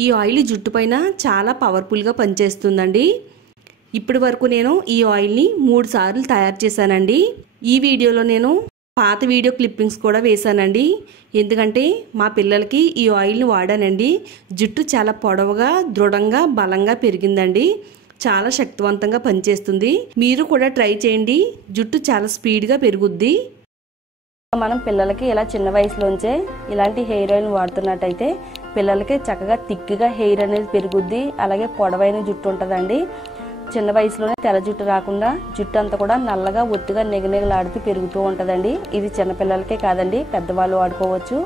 ఈ ఆయిల్ జుట్టు పైన చాలా పవర్ఫుల్గా పనిచేస్తుందండి. ఇప్పటి వరకు నేను ఈ ఆయిల్ని 3 సార్లు తయారు చేశానండి. ఈ వీడియోలో నేను పాత వీడియో క్లిప్పింగ్స్ కూడా వేశానండి. ఎందుకంటే మా పిల్లలకి ఈ ఆయిల్ని వాడానండి. జుట్టు చాలా పొడవుగా, దృఢంగా, బలంగా పెరిగిందండి. చాలా శక్తివంతంగా పనిచేస్తుంది. మీరు కూడా ట్రై చేయండి. జుట్టు చాలా స్పీడ్గా పెరుగుద్ది. మనం పిల్లలకి ఇలా చిన్న వయసులోంచే ఇలాంటి హెయిర్ ఆయిల్ వాడుతున్నట్టయితే పిల్లలకి చక్కగా థిక్గా హెయిర్ అనేది పెరుగుద్ది. అలాగే పొడవైన జుట్టు ఉంటుందండి. చిన్న వయసులోనే తెల్ల జుట్టు రాకుండా జుట్టు అంతా కూడా నల్లగా ఒత్తుగా నిగనిగలాడుతూ పెరుగుతూ ఉంటుందండి. ఇది చిన్నపిల్లలకే కాదండి, పెద్దవాళ్ళు వాడుకోవచ్చు.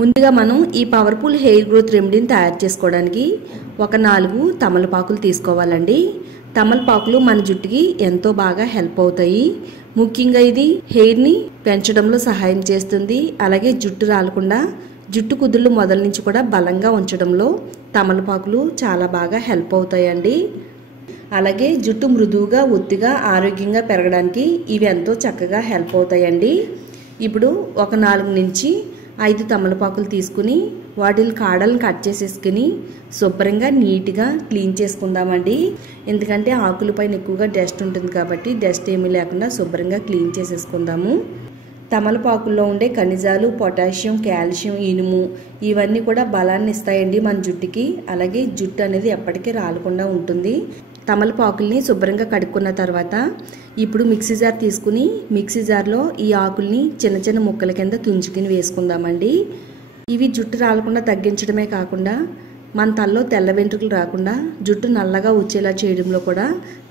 ముందుగా మనం ఈ పవర్ఫుల్ హెయిర్ గ్రోత్ రెమెడీని తయారు చేసుకోవడానికి ఒక 4 తమలపాకులు తీసుకోవాలండి. తమలపాకులు మన జుట్టుకి ఎంతో బాగా హెల్ప్ అవుతాయి. ముఖ్యంగా ఇది హెయిర్ని పెంచడంలో సహాయం చేస్తుంది. అలాగే జుట్టు రాలకుండా జుట్టు కుదుళ్ళు మొదల నుంచి కూడా బలంగా ఉంచడంలో తమలపాకులు చాలా బాగా హెల్ప్ అవుతాయండి. అలాగే జుట్టు మృదువుగా, ఒత్తిగా, ఆరోగ్యంగా పెరగడానికి ఇవి ఎంతో చక్కగా హెల్ప్ అవుతాయండి. ఇప్పుడు ఒక 4 నుంచి 5 తమలపాకులు తీసుకుని వాటి కాడలను కట్ చేసేసుకుని శుభ్రంగా నీట్గా క్లీన్ చేసుకుందామండి. ఎందుకంటే ఆకుల పైన ఎక్కువగా డస్ట్ ఉంటుంది కాబట్టి డస్ట్ ఏమీ లేకుండా శుభ్రంగా క్లీన్ చేసేసుకుందాము. తమలపాకుల్లో ఉండే ఖనిజాలు, పొటాషియం, కాల్షియం, ఇనుము ఇవన్నీ కూడా బలాన్ని ఇస్తాయండి మన జుట్టుకి. అలాగే జుట్టు అనేది ఎప్పటికీ రాలకుండా ఉంటుంది. తమలపాకుల్ని శుభ్రంగా కడుక్కున్న తర్వాత ఇప్పుడు మిక్సీ జార్ తీసుకుని మిక్సీ జార్లో ఈ ఆకుల్ని చిన్న చిన్న ముక్కల కింద తుంచుకుని వేసుకుందామండి. ఇవి జుట్టు రాలకుండా తగ్గించడమే కాకుండా మన తలలో తెల్ల వెంట్రుకలు రాకుండా జుట్టు నల్లగా వచ్చేలా చేయడంలో కూడా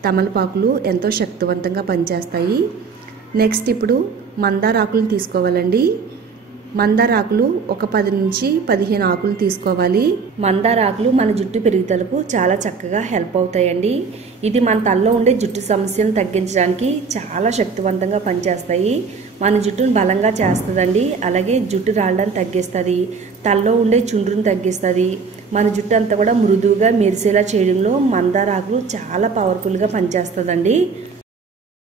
తమలపాకులు ఎంతో శక్తివంతంగా పనిచేస్తాయి. నెక్స్ట్ ఇప్పుడు మందార ఆకులను తీసుకోవాలండి. మందార ఆకులు ఒక 10 నుంచి 15 ఆకులు తీసుకోవాలి. మందార ఆకులు మన జుట్టు పెరుగుదలకు చాలా చక్కగా హెల్ప్ అవుతాయండి. ఇది మన తలలో ఉండే జుట్టు సమస్యను తగ్గించడానికి చాలా శక్తివంతంగా పనిచేస్తాయి. మన జుట్టును బలంగా చేస్తుందండి. అలాగే జుట్టు రాలడాన్ని తగ్గిస్తుంది. తలలో ఉండే చుండ్రును తగ్గిస్తుంది. మన జుట్టు అంతా కూడా మృదువుగా మెరిసేలా చేయడంలో మందార ఆకులు చాలా పవర్ఫుల్గా పనిచేస్తుందండి.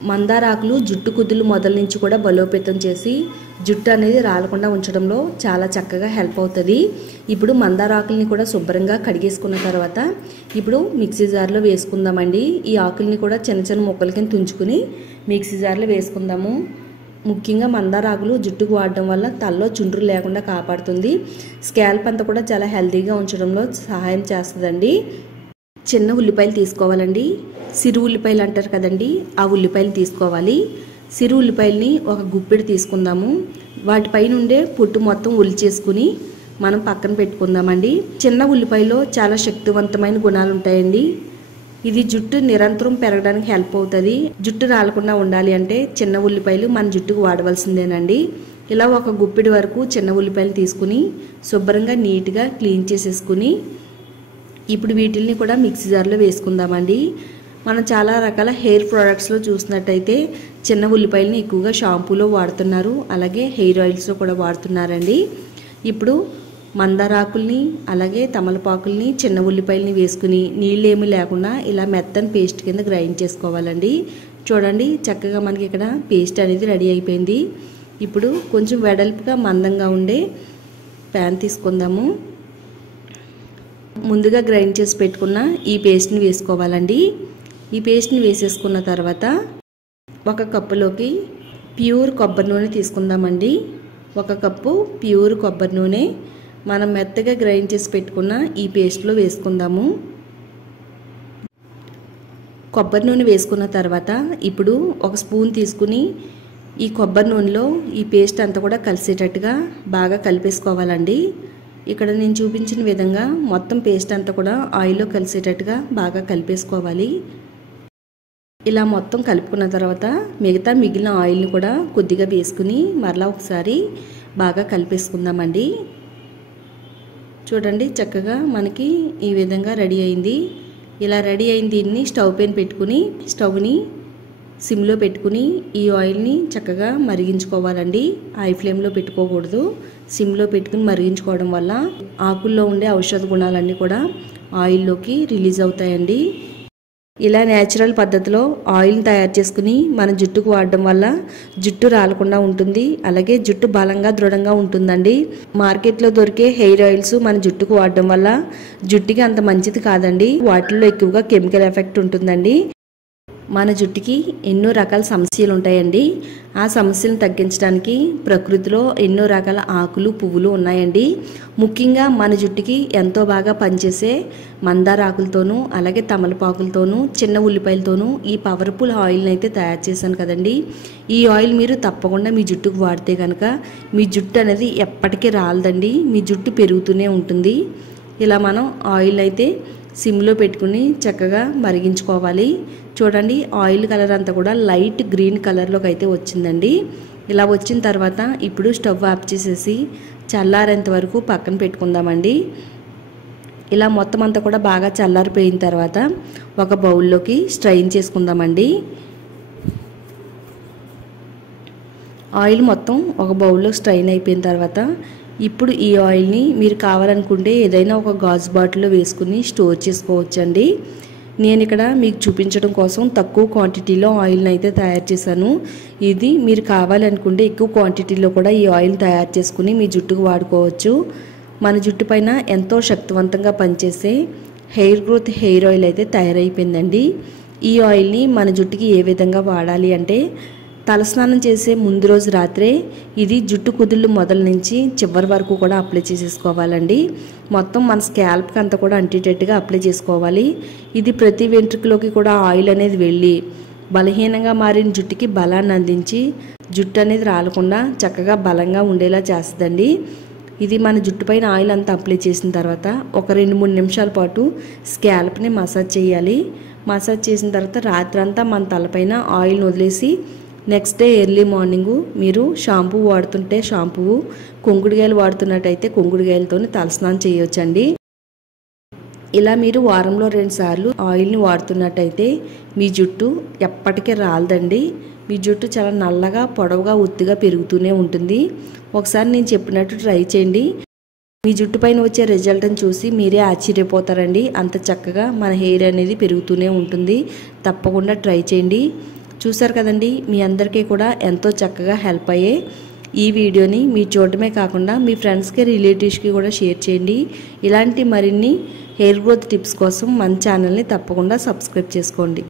మందార ఆకులు జుట్టు కుదుళ్ళు మొదల నుంచి కూడా బలోపేతం చేసి జుట్టు అనేది రాలకుండా ఉంచడంలో చాలా చక్కగా హెల్ప్ అవుతుంది. ఇప్పుడు మందార ఆకుల్ని కూడా శుభ్రంగా కడిగేసుకున్న తర్వాత ఇప్పుడు మిక్సీ జార్లో వేసుకుందామండి. ఈ ఆకుల్ని కూడా చిన్న చిన్న ముక్కల కింద తుంచుకుని మిక్సీ జార్లో వేసుకుందాము. ముఖ్యంగా మందార ఆకులు జుట్టుకు వాడడం వల్ల తలలో చుండ్రు లేకుండా కాపాడుతుంది. స్కాల్ప్ అంతా కూడా చాలా హెల్తీగా ఉంచడంలో సహాయం చేస్తుందండి. చిన్న ఉల్లిపాయలు తీసుకోవాలండి. సిరు ఉల్లిపాయలు అంటారు కదండి, ఆ ఉల్లిపాయలు తీసుకోవాలి. సిరు ఉల్లిపాయలని ఒక గుప్పెడు తీసుకుందాము. వాటిపైన ఉండే పొట్టు మొత్తం ఉల్లిచేసుకుని మనం పక్కన పెట్టుకుందామండి. చిన్న ఉల్లిపాయలో చాలా శక్తివంతమైన గుణాలు ఉంటాయండి. ఇది జుట్టు నిరంతరం పెరగడానికి హెల్ప్ అవుతుంది. జుట్టు రాలకుండా ఉండాలి అంటే చిన్న ఉల్లిపాయలు మన జుట్టుకు వాడవలసిందేనండి. ఇలా ఒక గుప్పెడు వరకు చిన్న ఉల్లిపాయలు తీసుకుని శుభ్రంగా నీట్గా క్లీన్ చేసేసుకుని ఇప్పుడు వీటిల్ని కూడా మిక్సీ జార్లో వేసుకుందామండి. మనం చాలా రకాల హెయిర్ ప్రోడక్ట్స్లో చూసినట్టయితే చిన్న ఉల్లిపాయలని ఎక్కువగా షాంపూలో వాడుతున్నారు. అలాగే హెయిర్ ఆయిల్స్లో కూడా వాడుతున్నారండి. ఇప్పుడు మందార ఆకుల్ని అలాగే తమలపాకుల్ని చిన్న ఉల్లిపాయలని వేసుకుని నీళ్ళు ఏమీ లేకుండా ఇలా మెత్తని పేస్ట్ కింద గ్రైండ్ చేసుకోవాలండి. చూడండి చక్కగా మనకి ఇక్కడ పేస్ట్ అనేది రెడీ అయిపోయింది. ఇప్పుడు కొంచెం వెడల్పుగా మందంగా ఉండే ప్యాన్ తీసుకుందాము. ముందుగా గ్రైండ్ చేసి పెట్టుకున్న ఈ పేస్ట్ని వేసుకోవాలండి. ఈ పేస్ట్ని వేసేసుకున్న తర్వాత ఒక కప్పులోకి ప్యూర్ కొబ్బరి నూనె తీసుకుందామండి. 1 కప్పు ప్యూర్ కొబ్బరి నూనె మనం మెత్తగా గ్రైండ్ చేసి పెట్టుకున్న ఈ పేస్ట్లో వేసుకుందాము. కొబ్బరి నూనె వేసుకున్న తర్వాత ఇప్పుడు 1 స్పూన్ తీసుకుని ఈ కొబ్బరి నూనెలో ఈ పేస్ట్ అంతా కూడా కలిసేటట్టుగా బాగా కలిపేసుకోవాలండి. ఇక్కడ నేను చూపించిన విధంగా మొత్తం పేస్ట్ అంతా కూడా ఆయిల్లో కలిసేటట్టుగా బాగా కలిపేసుకోవాలి. ఇలా మొత్తం కలుపుకున్న తర్వాత మిగిలిన ఆయిల్ని కూడా కొద్దిగా వేసుకుని మరలా ఒకసారి బాగా కలిపేసుకుందామండి. చూడండి చక్కగా మనకి ఈ విధంగా రెడీ అయింది. ఇలా రెడీ అయిన దీన్ని స్టవ్ పైన పెట్టుకుని స్టవ్ని సిమ్లో పెట్టుకుని ఈ ఆయిల్ని చక్కగా మరిగించుకోవాలండి. హై ఫ్లేమ్లో పెట్టుకోకూడదు. సిమ్లో పెట్టుకుని మరిగించుకోవడం వల్ల ఆకుల్లో ఉండే ఔషధ గుణాలన్నీ కూడా ఆయిల్లోకి రిలీజ్ అవుతాయండి. ఇలా నేచురల్ పద్ధతిలో ఆయిల్ని తయారు చేసుకుని మన జుట్టుకు వాడడం వల్ల జుట్టు రాలకుండా ఉంటుంది. అలాగే జుట్టు బలంగా దృఢంగా ఉంటుందండి. మార్కెట్లో దొరికే హెయిర్ ఆయిల్స్ మన జుట్టుకు వాడడం వల్ల జుట్టుకి అంత మంచిది కాదండి. వాటిల్లో ఎక్కువగా కెమికల్ ఎఫెక్ట్ ఉంటుందండి. మన జుట్టుకి ఎన్నో రకాల సమస్యలు ఉంటాయండి. ఆ సమస్యలను తగ్గించడానికి ప్రకృతిలో ఎన్నో రకాల ఆకులు పువ్వులు ఉన్నాయండి. ముఖ్యంగా మన జుట్టుకి ఎంతో బాగా పనిచేసే మందార ఆకులతోనూ అలాగే తమలపాకులతోనూ చిన్న ఉల్లిపాయలతోనూ ఈ పవర్ఫుల్ ఆయిల్ని అయితే తయారు చేశాను కదండి. ఈ ఆయిల్ మీరు తప్పకుండా మీ జుట్టుకు వాడితే కనుక మీ జుట్టు అనేది ఎప్పటికీ రాలదండి. మీ జుట్టు పెరుగుతూనే ఉంటుంది. ఇలా మనం ఆయిల్ అయితే సిమ్లో పెట్టుకుని చక్కగా మరిగించుకోవాలి. చూడండి ఆయిల్ కలర్ అంతా కూడా లైట్ గ్రీన్ కలర్లోకి అయితే వచ్చిందండి. ఇలా వచ్చిన తర్వాత ఇప్పుడు స్టవ్ ఆఫ్ చేసేసి చల్లారేంత వరకు పక్కన పెట్టుకుందామండి. ఇలా మొత్తం అంతా కూడా బాగా చల్లారిపోయిన తర్వాత ఒక బౌల్లోకి స్ట్రైన్ చేసుకుందామండి. ఆయిల్ మొత్తం ఒక బౌల్లో స్ట్రైన్ అయిపోయిన తర్వాత ఇప్పుడు ఈ ఆయిల్ని మీరు కావాలనుకుంటే ఏదైనా ఒక గాజు బాటిల్లో వేసుకుని స్టోర్ చేసుకోవచ్చండి. నేను ఇక్కడ మీకు చూపించడం కోసం తక్కువ క్వాంటిటీలో ఆయిల్ని అయితే తయారు చేశాను. ఇది మీరు కావాలనుకుంటే ఎక్కువ క్వాంటిటీలో కూడా ఈ ఆయిల్ తయారు చేసుకుని మీ జుట్టుకు వాడుకోవచ్చు. మన జుట్టు పైన ఎంతో శక్తివంతంగా పనిచేసే హెయిర్ గ్రోత్ హెయిర్ ఆయిల్ అయితే తయారైపోయిందండి. ఈ ఆయిల్ని మన జుట్టుకి ఏ విధంగా వాడాలి అంటే తలస్నానం చేసే ముందు రోజు రాత్రే ఇది జుట్టు కుదుళ్ళు మొదల నుంచి చివరి వరకు కూడా అప్లై చేసేసుకోవాలండి. మొత్తం మన స్కాల్ప్కి అంతా కూడా అంటేటట్టుగా అప్లై చేసుకోవాలి. ఇది ప్రతి వెంట్రుకలోకి కూడా ఆయిల్ అనేది వెళ్ళి బలహీనంగా మారిన జుట్టుకి బలాన్ని అందించి జుట్టు అనేది రాలకుండా చక్కగా బలంగా ఉండేలా చేస్తుందండి. ఇది మన జుట్టు పైన ఆయిల్ అంతా అప్లై చేసిన తర్వాత ఒక 2-3 నిమిషాల పాటు స్కాల్ప్ని మసాజ్ చేయాలి. మసాజ్ చేసిన తర్వాత రాత్రంతా మన తలపైన ఆయిల్ని వదిలేసి నెక్స్ట్ డే ఎర్లీ మార్నింగు మీరు షాంపూ వాడుతుంటే షాంపూ, కుంకుడుగాయలు వాడుతున్నట్టయితే కుంకుడుగాయలతో తలస్నానం చేయొచ్చండి. ఇలా మీరు వారంలో 2 సార్లు ఆయిల్ని వాడుతున్నట్టయితే మీ జుట్టు ఎప్పటికీ రాలదండి. మీ జుట్టు చాలా నల్లగా పొడవుగా ఒత్తుగా పెరుగుతూనే ఉంటుంది. ఒకసారి నేను చెప్పినట్టు ట్రై చేయండి. మీ జుట్టు పైన వచ్చే రిజల్ట్ని చూసి మీరే ఆశ్చర్యపోతారండి. అంత చక్కగా మన హెయిర్ అనేది పెరుగుతూనే ఉంటుంది. తప్పకుండా ట్రై చేయండి. చూసారు కదండి, మీ అందరికీ కూడా ఎంతో చక్కగా హెల్ప్ అయ్యే ఈ వీడియోని మీరు చూడటమే కాకుండా మీ ఫ్రెండ్స్కి రిలేటివ్స్కి కూడా షేర్ చేయండి. ఇలాంటి మరిన్ని హెయిర్ గ్రోత్ టిప్స్ కోసం మన ఛానల్ని తప్పకుండా సబ్స్క్రైబ్ చేసుకోండి.